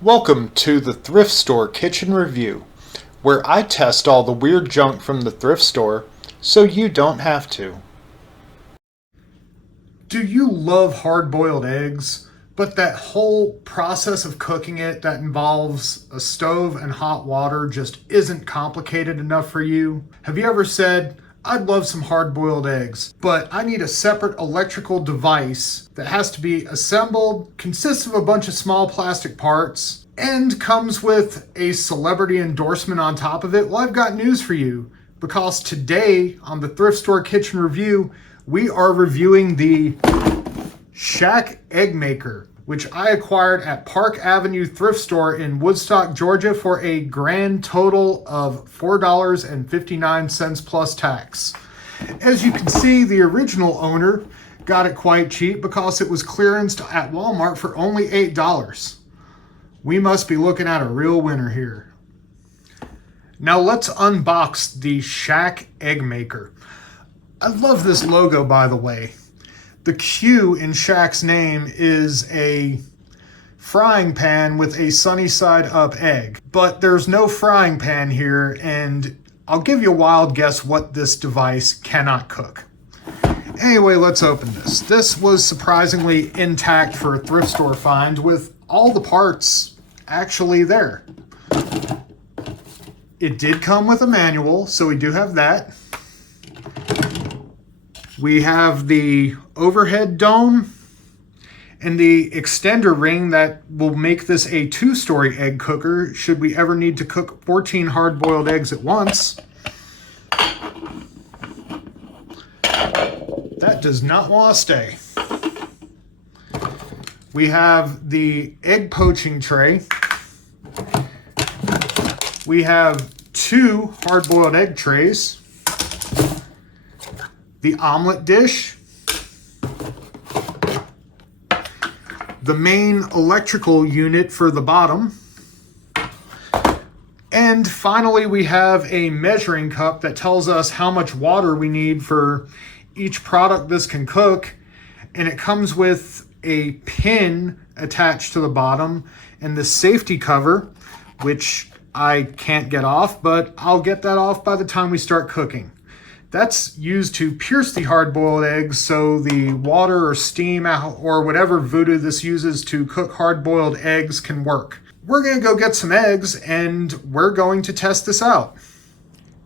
Welcome to the Thrift Store Kitchen Review, where I test all the weird junk from the thrift store so you don't have to. Do you love hard-boiled eggs, but that whole process of cooking it that involves a stove and hot water just isn't complicated enough for you? Have you ever said, I'd love some hard-boiled eggs, but I need a separate electrical device that has to be assembled, consists of a bunch of small plastic parts, and comes with a celebrity endorsement on top of it? Well, I've got news for you, because today on the Thrift Store Kitchen Review, we are reviewing the Shaq Egg Maker, which I acquired at Park Avenue Thrift Store in Woodstock, Georgia for a grand total of $4.59 plus tax. As you can see, the original owner got it quite cheap because it was clearanced at Walmart for only $8. We must be looking at a real winner here. Now let's unbox the Shaq Egg Maker. I love this logo, by the way. The Q in Shaq's name is a frying pan with a sunny side up egg, but there's no frying pan here, and I'll give you a wild guess what this device cannot cook. Anyway, let's open this. This was surprisingly intact for a thrift store find with all the parts actually there. It did come with a manual, so we do have that. We have the overhead dome and the extender ring that will make this a two-story egg cooker should we ever need to cook 14 hard-boiled eggs at once. That does not want to stay. We have the egg poaching tray. We have two hard-boiled egg trays. The omelet dish, the main electrical unit for the bottom, and finally we have a measuring cup that tells us how much water we need for each product this can cook, and it comes with a pin attached to the bottom and the safety cover, which I can't get off, but I'll get that off by the time we start cooking. That's used to pierce the hard-boiled eggs so the water or steam or whatever voodoo this uses to cook hard-boiled eggs can work. We're going to go get some eggs and we're going to test this out.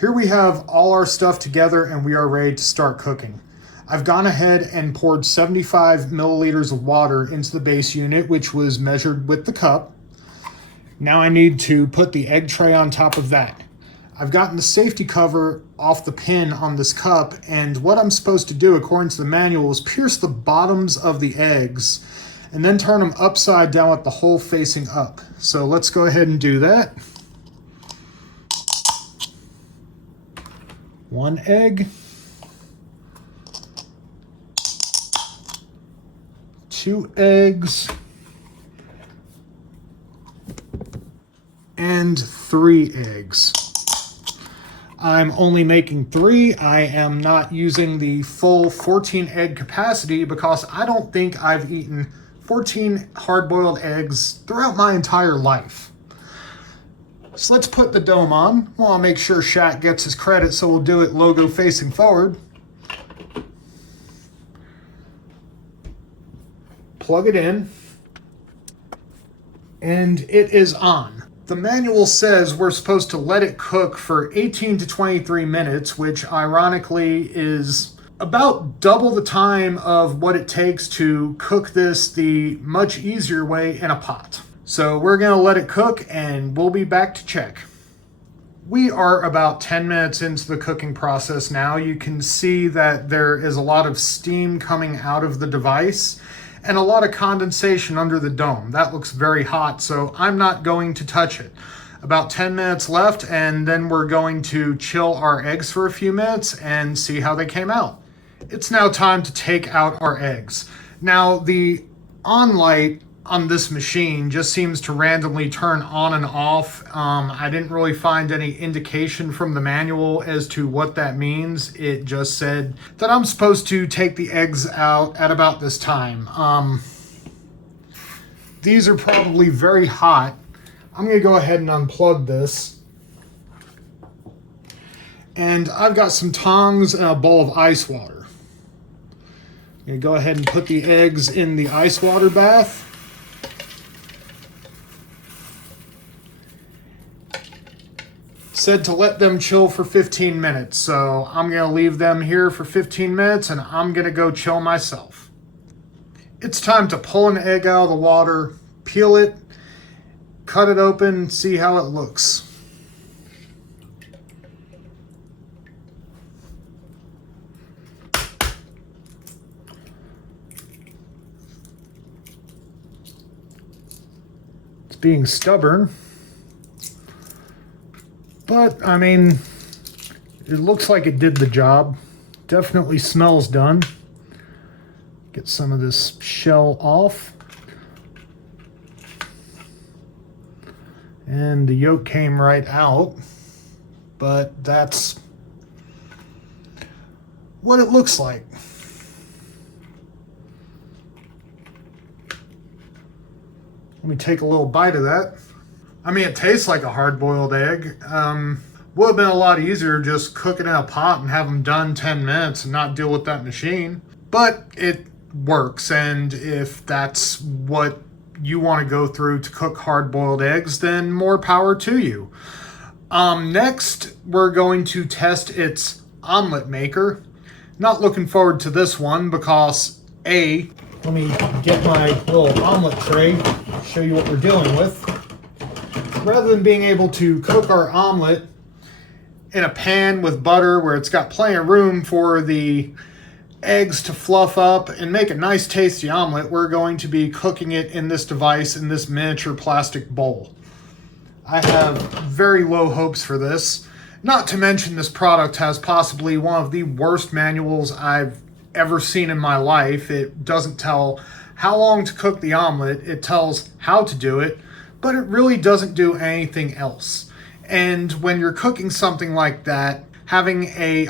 Here we have all our stuff together and we are ready to start cooking. I've gone ahead and poured 75 milliliters of water into the base unit, which was measured with the cup. Now I need to put the egg tray on top of that. I've gotten the safety cover off the pin on this cup, and what I'm supposed to do, according to the manual, is pierce the bottoms of the eggs and then turn them upside down with the hole facing up. So let's go ahead and do that. One egg. Two eggs. And 3 eggs. I'm only making 3. I am not using the full 14 egg capacity because I don't think I've eaten 14 hard-boiled eggs throughout my entire life. So let's put the dome on. Well, I'll make sure Shaq gets his credit, so we'll do it logo facing forward. Plug it in. And it is on. The manual says we're supposed to let it cook for 18 to 23 minutes, which ironically is about double the time of what it takes to cook this the much easier way in a pot. So we're going to let it cook and we'll be back to check. We are about 10 minutes into the cooking process now. You can see that there is a lot of steam coming out of the device and a lot of condensation under the dome. That looks very hot, so I'm not going to touch it. About 10 minutes left, and then we're going to chill our eggs for a few minutes and see how they came out. It's now time to take out our eggs. Now, the on light on this machine just seems to randomly turn on and off. I didn't really find any indication from the manual as to what that means. It just said that I'm supposed to take the eggs out at about this time. these are probably very hot. I'm gonna go ahead and unplug this. And I've got some tongs and a bowl of ice water. I'm gonna go ahead and put the eggs in the ice water bath. Said to let them chill for 15 minutes, so I'm gonna leave them here for 15 minutes and I'm gonna go chill myself. It's time to pull an egg out of the water, peel it, cut it open, see how it looks. It's being stubborn. But, I mean, it looks like it did the job. Definitely smells done. Get some of this shell off. And the yolk came right out. But that's what it looks like. Let me take a little bite of that. I mean, it tastes like a hard-boiled egg. Would have been a lot easier just cooking in a pot and have them done 10 minutes and not deal with that machine. But it works, and if that's what you want to go through to cook hard-boiled eggs, then more power to you. Next, we're going to test its omelet maker. Not looking forward to this one because, let me get my little omelet tray, show you what we're dealing with. Rather than being able to cook our omelet in a pan with butter where it's got plenty of room for the eggs to fluff up and make a nice tasty omelet, we're going to be cooking it in this device, in this miniature plastic bowl. I have very low hopes for this. Not to mention this product has possibly one of the worst manuals I've ever seen in my life. It doesn't tell how long to cook the omelet, it tells how to do it, but it really doesn't do anything else. And when you're cooking something like that, having a,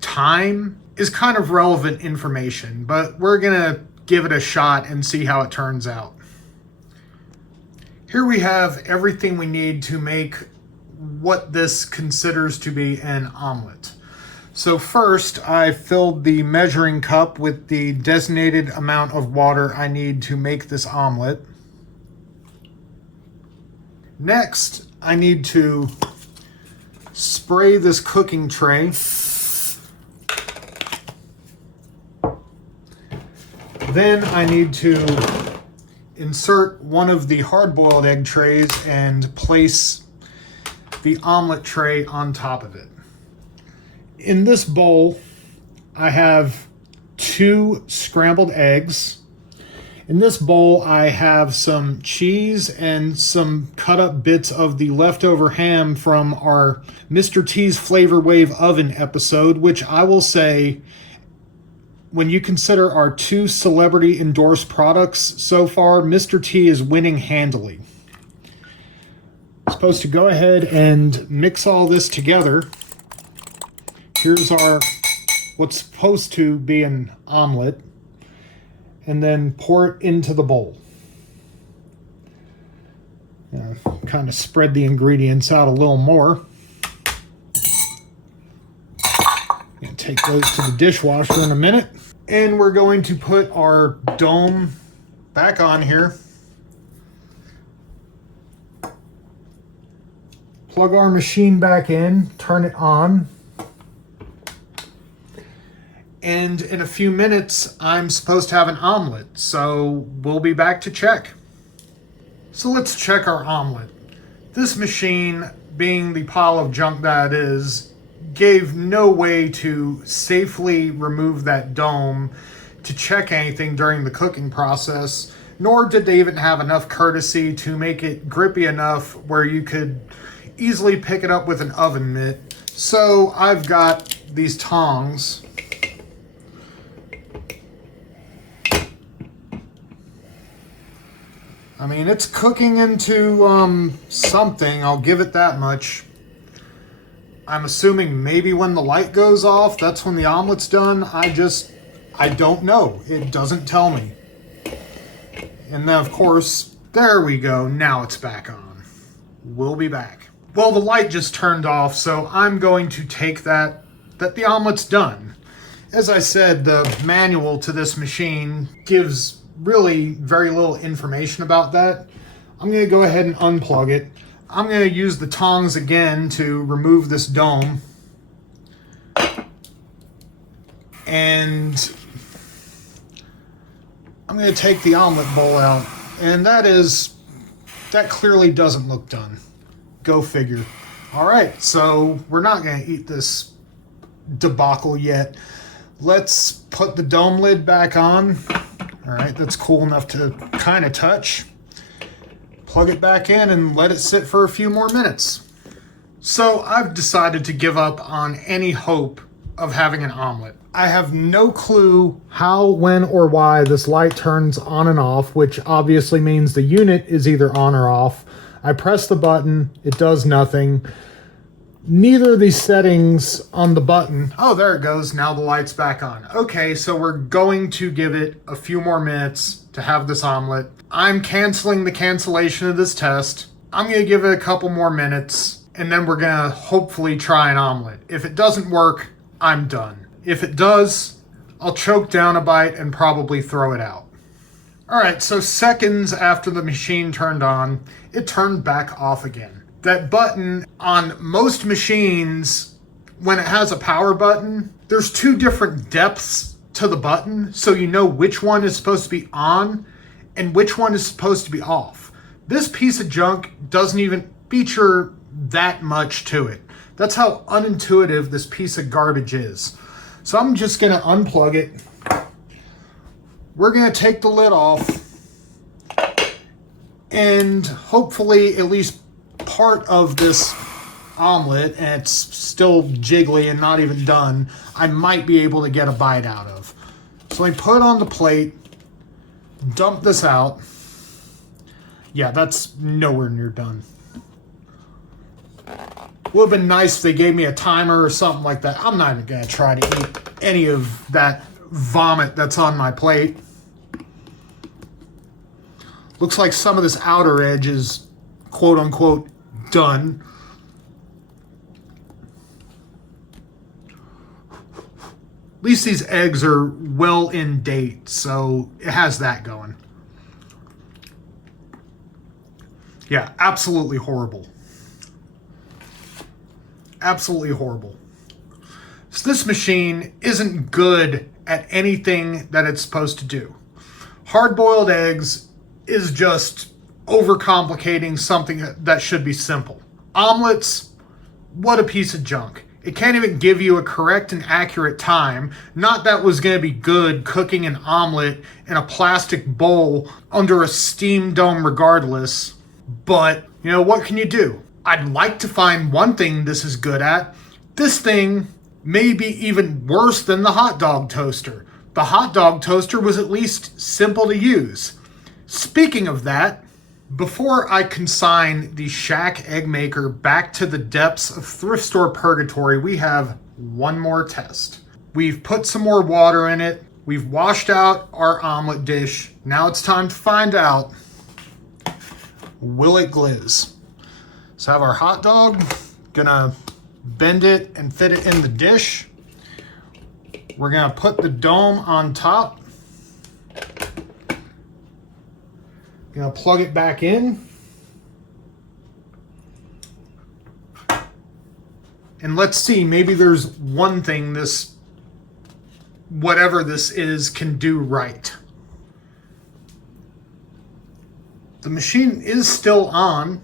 time is kind of relevant information, but we're gonna give it a shot and see how it turns out. Here we have everything we need to make what this considers to be an omelet. So first, I filled the measuring cup with the designated amount of water I need to make this omelet. Next, I need to spray this cooking tray. Then I need to insert one of the hard-boiled egg trays and place the omelet tray on top of it. In this bowl, I have 2 scrambled eggs. In this bowl, I have some cheese and some cut up bits of the leftover ham from our Mr. T's Flavor Wave Oven episode, which I will say, when you consider our 2 celebrity endorsed products so far, Mr. T is winning handily. I'm supposed to go ahead and mix all this together. Here's our, what's supposed to be an omelet. And then pour it into the bowl. Kind of spread the ingredients out a little more. Gonna take those to the dishwasher in a minute. And we're going to put our dome back on here. Plug our machine back in, turn it on. And in a few minutes, I'm supposed to have an omelet, so we'll be back to check. So let's check our omelet. This machine, being the pile of junk that it is, gave no way to safely remove that dome to check anything during the cooking process, nor did they even have enough courtesy to make it grippy enough where you could easily pick it up with an oven mitt. So I've got these tongs. I mean, it's cooking into something, I'll give it that much. I'm assuming maybe when the light goes off, that's when the omelet's done. I don't know. It doesn't tell me. And then of course, there we go. Now it's back on. We'll be back. Well, the light just turned off, so I'm going to take that the omelet's done. As I said, the manual to this machine gives really very little information about that. I'm going to go ahead and unplug it. I'm going to use the tongs again to remove this dome. And I'm going to take the omelet bowl out. And that clearly doesn't look done. Go figure. All right, so we're not going to eat this debacle yet. Let's put the dome lid back on. All right, that's cool enough to kind of touch. Plug it back in and let it sit for a few more minutes. So I've decided to give up on any hope of having an omelet. I have no clue how, when, or why this light turns on and off, which obviously means the unit is either on or off. I press the button, it does nothing. Neither of these settings on the button. Oh, there it goes. Now the light's back on. Okay, so we're going to give it a few more minutes to have this omelet. I'm canceling the cancellation of this test. I'm going to give it a couple more minutes, and then we're going to hopefully try an omelet. If it doesn't work, I'm done. If it does, I'll choke down a bite and probably throw it out. All right, so seconds after the machine turned on, it turned back off again. That button on most machines, when it has a power button, there's two different depths to the button, so you know which one is supposed to be on and which one is supposed to be off. This piece of junk doesn't even feature that much to it. That's how unintuitive this piece of garbage is. So I'm just gonna unplug it. We're gonna take the lid off, and hopefully at least part of this omelet, and it's still jiggly and not even done, I might be able to get a bite out of. So I put it on the plate, dump this out. Yeah, that's nowhere near done. Would have been nice if they gave me a timer or something like that. I'm not even gonna try to eat any of that vomit that's on my plate. Looks like some of this outer edge is quote unquote done. At least these eggs are well in date, so it has that going. Yeah, absolutely horrible. Absolutely horrible. So this machine isn't good at anything that it's supposed to do. Hard-boiled eggs is just overcomplicating something that should be simple. Omelets, what a piece of junk. It can't even give you a correct and accurate time. Not that was going to be good cooking an omelet in a plastic bowl under a steam dome regardless. But, you know, what can you do? I'd like to find one thing this is good at. This thing may be even worse than the hot dog toaster. The hot dog toaster was at least simple to use. Speaking of that, before I consign the Shaq Egg Maker back to the depths of thrift store purgatory, we have one more test. We've put some more water in it. We've washed out our omelet dish. Now it's time to find out, will it glizz? So I have our hot dog, gonna bend it and fit it in the dish. We're gonna put the dome on top. Gonna plug it back in. And let's see, maybe there's one thing this, whatever this is, can do right. The machine is still on.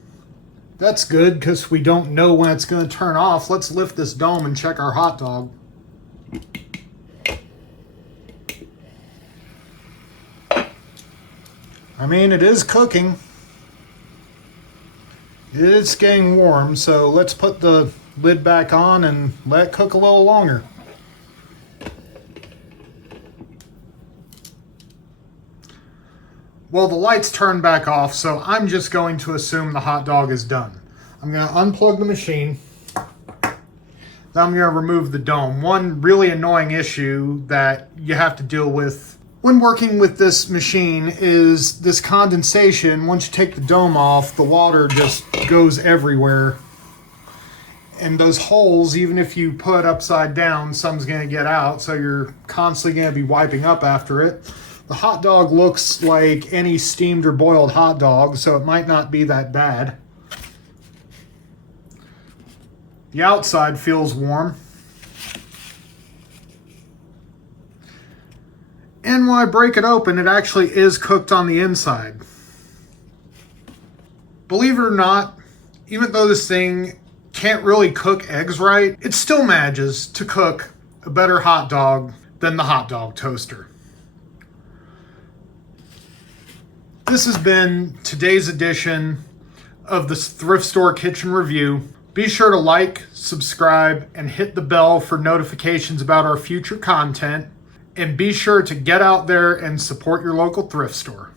That's good because we don't know when it's going to turn off. Let's lift this dome and check our hot dog. I mean, it is cooking. It's getting warm, so let's put the lid back on and let it cook a little longer. Well, the lights turned back off, so I'm just going to assume the hot dog is done. I'm going to unplug the machine. Then I'm going to remove the dome. One really annoying issue that you have to deal with when working with this machine is this condensation. Once you take the dome off, the water just goes everywhere. And those holes, even if you put upside down, some's going to get out, so you're constantly going to be wiping up after it. The hot dog looks like any steamed or boiled hot dog, so it might not be that bad. The outside feels warm. And when I break it open, it actually is cooked on the inside. Believe it or not, even though this thing can't really cook eggs right, it still manages to cook a better hot dog than the hot dog toaster. This has been today's edition of the Thrift Store Kitchen Review. Be sure to like, subscribe, and hit the bell for notifications about our future content. And be sure to get out there and support your local thrift store.